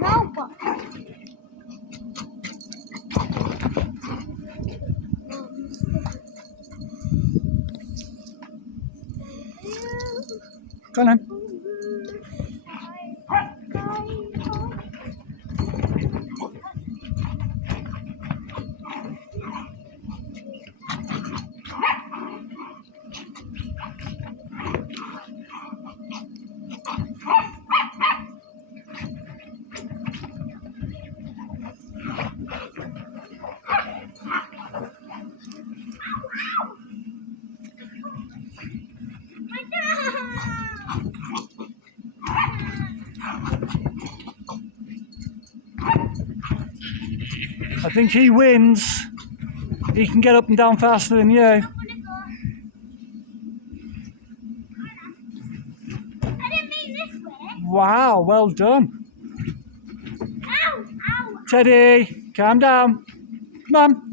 No, but Go on then. I think he wins. He can get up and down faster than you. I didn't mean this way. Wow, well done. Ow, ow. Teddy, calm down. Come on.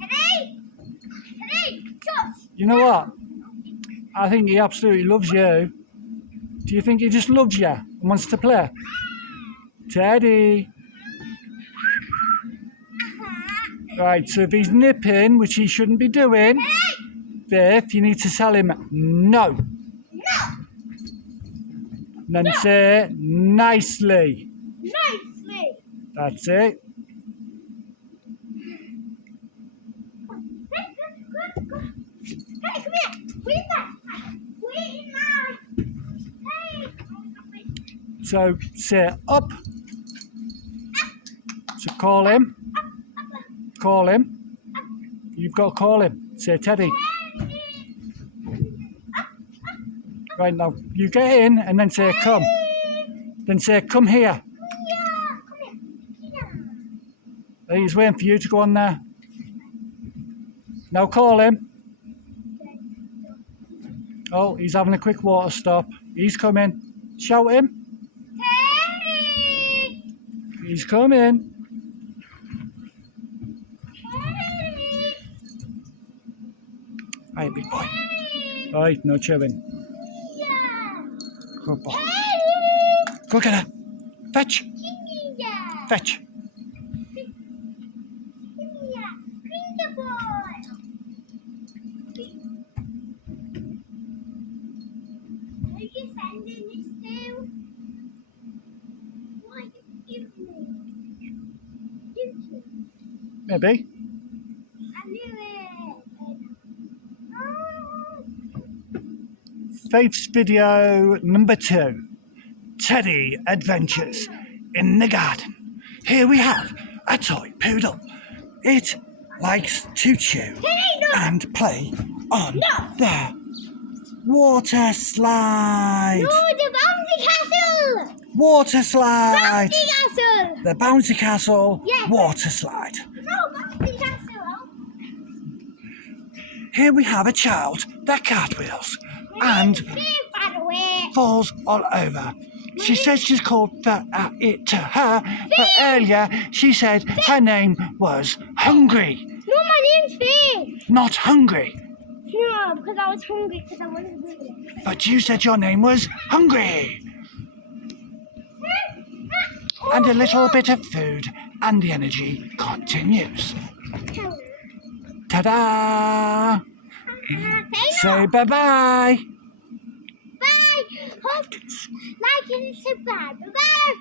Teddy, shush. You know what? I think he absolutely loves you. Do you think he just loves you and wants to play? Teddy. Right, so if he's nipping, which he shouldn't be doing, Viv, you need to tell him no. No. And then say nicely. Nicely. That's it. Hey, come here. Wait that. Wait now. Hey. So say up. So call him. Call him. You've got to call him. Say Teddy. Right now, you get in and then say come. Then say come here. He's waiting for you to go on there. Now call him. Oh, he's having a quick water stop. He's coming. Shout him. Teddy. He's coming. Hi, big boy. Right, no chewing. Good boy. Go get her. Fetch. Fetch. Maybe. Faith's video number 2. Teddy Adventures in the Garden. Here we have a toy poodle. It likes to chew and play on the water slide. No, the bouncy castle. Water slide. Bouncy castle. The bouncy castle. Yes. Water slide. No, bouncy castle. Here we have a child that cartwheels and By the way. falls all over. She says she's called it to her, but earlier she said her name was Hungry, No, my name's Faith. not Hungry. No, because I was hungry because I wasn't hungry. But you said your name was Hungry. And a little bit of food and the energy continues. Ta-da! Say bye-bye. Bye. Hope, like and subscribe. Bye.